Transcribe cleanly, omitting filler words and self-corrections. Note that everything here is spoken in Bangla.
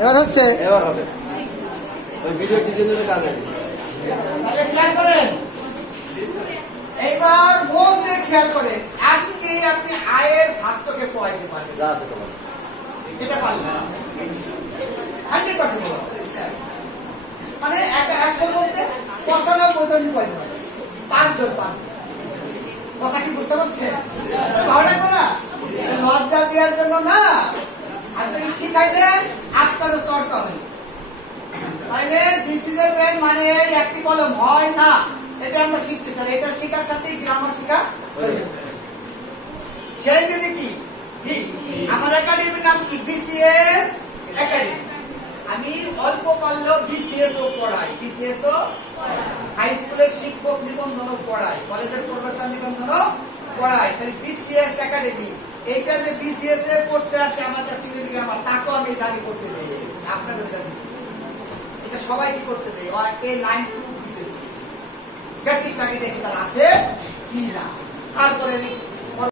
এবার হচ্ছে এবার হবে ওই ভিডিওটির জন্য কাজ আছে। খেয়াল করেন, এইবার মন দিয়ে খেয়াল করেন, আজকে আপনি আয়ের ছাত্রকে পড়াইতে পারবেন, যা আছে তোমার এটা পারবেন 100% মানে একশোর মধ্যে 95 জন পড়াইতে পারবেন, 5 জন পারবেন। কথা কি বুঝতে পারছেন? ভালো লাগবে না? লজ্জা দেওয়ার জন্য না, আপনাকে শিখাইলেন আপনারও চর্চা হইল। তাইলে দিস ইজ এ পেন মানে একটি কলম হয় না, এটা আমরা শিখতে চাই। এটা শেখার সাথে গ্রামার শেখা সেই যদি কি আমার একাডেমির নাম কি বিসিএস একাডেমি। আমি অল্প পারলেও বিসিএস ও পড়াই, বিসিএস ও হাই স্কুলের শিক্ষক নিবন্ধন পড়াই, কলেজের প্রফেসর নিবন্ধন পড়াই। তাহলে বিসিএস একাডেমি, এইটা যে বিসিএস এ পড়তে আসে আমার কাছে গ্রামার, তাকেও আমি দাবি করতে দেই, আপনাদের কাছে এটা সবাই কি করতে দেয়, ওয়ার্ডে 9 টু বিসিএস বেসিক লাগে দেখি তার আছে কি না, তারপরে